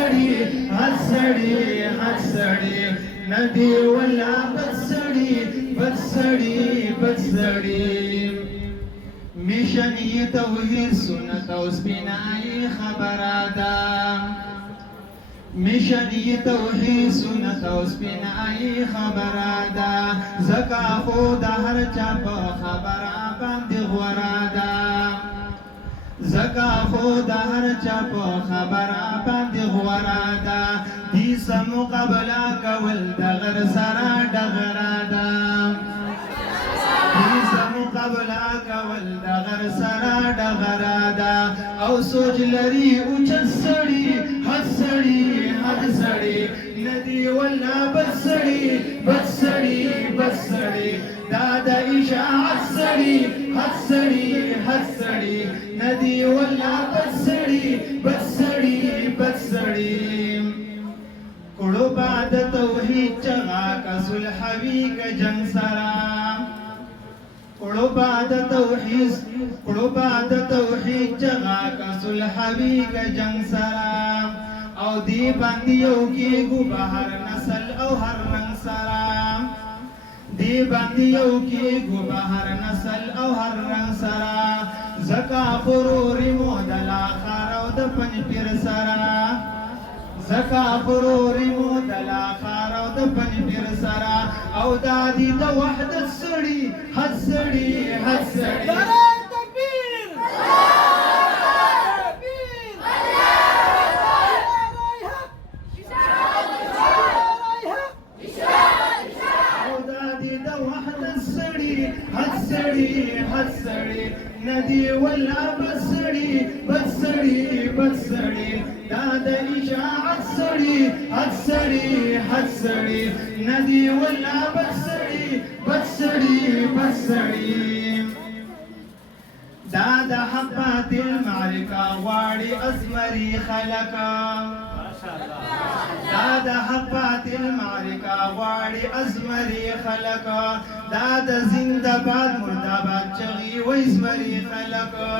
سړی هر سړی هر سړی ندی ولا بد سړی بد سړی بد سړی میشنی توحید سنت او سپینای خبره ده میشنی توحید سنت او سپینای خبره ده زکا خو د هر چا په خبره باندې غوره ده زکا خو د هر چا په خبره باندې غوره ده دې سم مقابله کول د غر سره ډغره ده دې سم مقابله کول د غر سره ډغره ده او سوچ لري اوچت سړي هر سړي هر سړي ندی ولا بد سړي بد سړي بد سړي دا د اشاعت سړي هر سړي هر سړي ندی ولا بد سړي بد سړي بد سړي کړو بعد توحید چغا کا صلح وی ک جنگ سرا کړو بعد توحید چغا کا صلح وی ک جنگ سرا او دی باندې یو کې ګو بهر نسل او هر رنگ سرا دی باندې یو کې ګو بهر نسل او هر رنگ سرا زکا غرور مودلا خار او د پنځ پیر سرا زکا غرور مودلا خار او د پنځ پیر سرا او دادی د وحدت سړی هر سړی هر سړی ندی ولا بسړي بسړي بسړي دا د اشاعت سړي هر سړي هر سړي ندی ولا بسړي بسړي بسړي دا د حقات المعرکه غواړي ازمري خلقا دا د حقات المعرکه غواړي ازمري خلقا دا د زنده‌باد مرده‌باد چغي وای زمري خلقا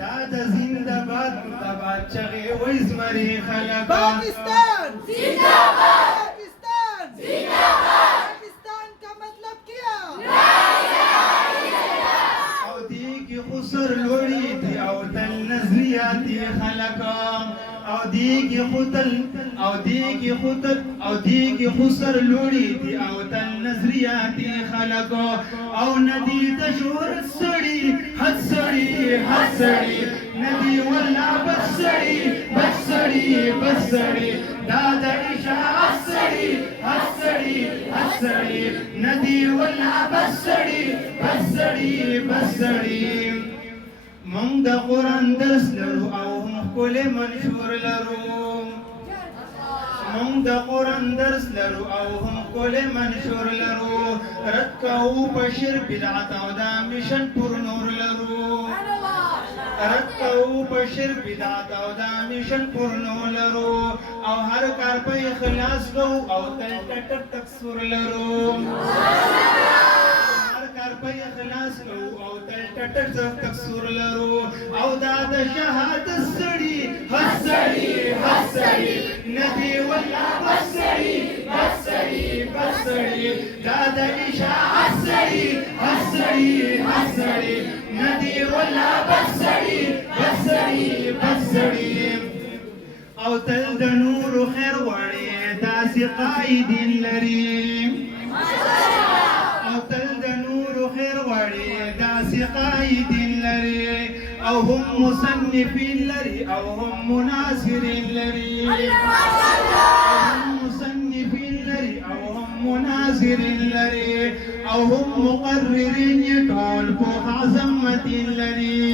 دا د زنده‌باد مرده‌باد چغي وای زمري خلقا पाकिस्तान जिंदाबाद पाकिस्तान जिंदाबाद पाकिस्तान का मतलब क्या او دی کی خسر لوړی دی او تل نظریاتي خلقا او دی کی خسر لوړی دی او تل نظریاتي خلقا او ندی تشور سړی هر سړی هر سړی ندی ولا بسړی بسړی بسړی دا د اشاعت سړی هر سړی هر سړی ندی ولا بسړی بسړی بسړی مونږ د قرآن درس لرو او هم ښکلی منشور لرو مونږ د قرآن درس لرو او هم ښکلی منشور لرو رد کوو په شرک بدعت او د میشن پر نور لرو رد کوو په شرک بدعت او د میشن پر نور لرو او هر کار په اخلاص کوو او تل ټټ تکسور لرو په اخلاص کوو او تل ټټ تکسور لرو او دا د شهادت سړي هر سړي هر سړي ندی ولا بسړي بسړي بسړي دا د اشاعت سړي هر سړي هر سړي ندی ولا بسړي بسړي بسړي او تل د نور خیر وړي داسې قائدین لري او تل د نور خیر وړي داسې قائدین لري او هم مصنفین لري او هم مناصرین لري او هم مقررین ټول فوق عظمت لري